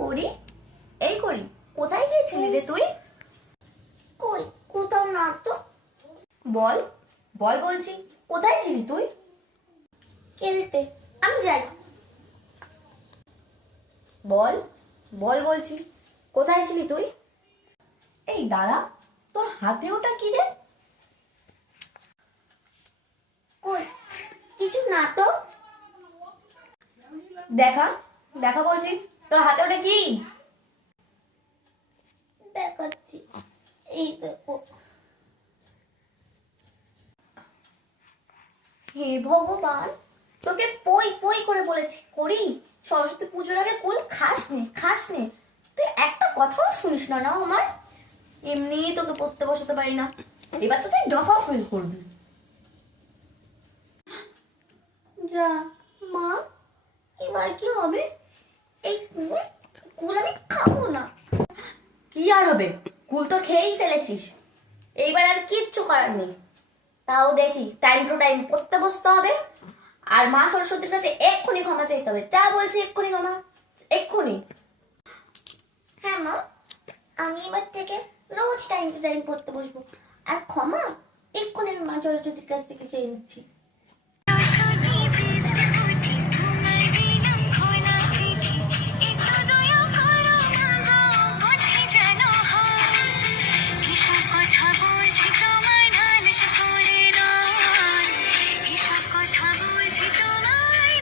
করি, এই করি, কোথায় গিয়েছিলি রে তুই? কই কোথাও না তো। বল বল বলছি, কোথায় ছিলি তুই? খেলতে। আমি যাই। বল বল বলছি, কোথায় ছিলি তুই? এই দাঁড়া, তোর হাতে ওটা কি রে? কই কিছু না তো। দেখা দেখা বলছি, তোর হাতে ওটা কি? দেখাচ্ছি, এই দেখো। হে ভগবান, তোকে পই পই করে বলেছি করি, সরস্বতী পুজোর আগে কুল খাস নে খাস নে, তুই একটা কথাও শুনিস না। না আমার এমনি তোকে পড়তে বসাতে পারি না, এবার তো তুই ডহা ফেল করবি। যা মা, এবার কি হবে? এই কুল কুল আমি খাবো না। কি আর হবে, কুল তো খেয়েই ফেলেছিস, এইবার আর কিচ্ছু করার নেই। তাও দেখি টাইম টু টাইম পড়তে বসতে হবে, আর মা সরস্বতীর কাছে এক্ষুনি ক্ষমা চাইতে হবে। যা বলছি এক্ষুনি ক্ষমা, এক্ষুনি। হ্যাঁ মা, আমি এবার থেকে রোজ টাইম টু টাইম পড়তে বসবো। আর ক্ষমা এক্ষুনি আমি মা সরস্বতীর কাছ থেকে চেয়ে নিচ্ছি।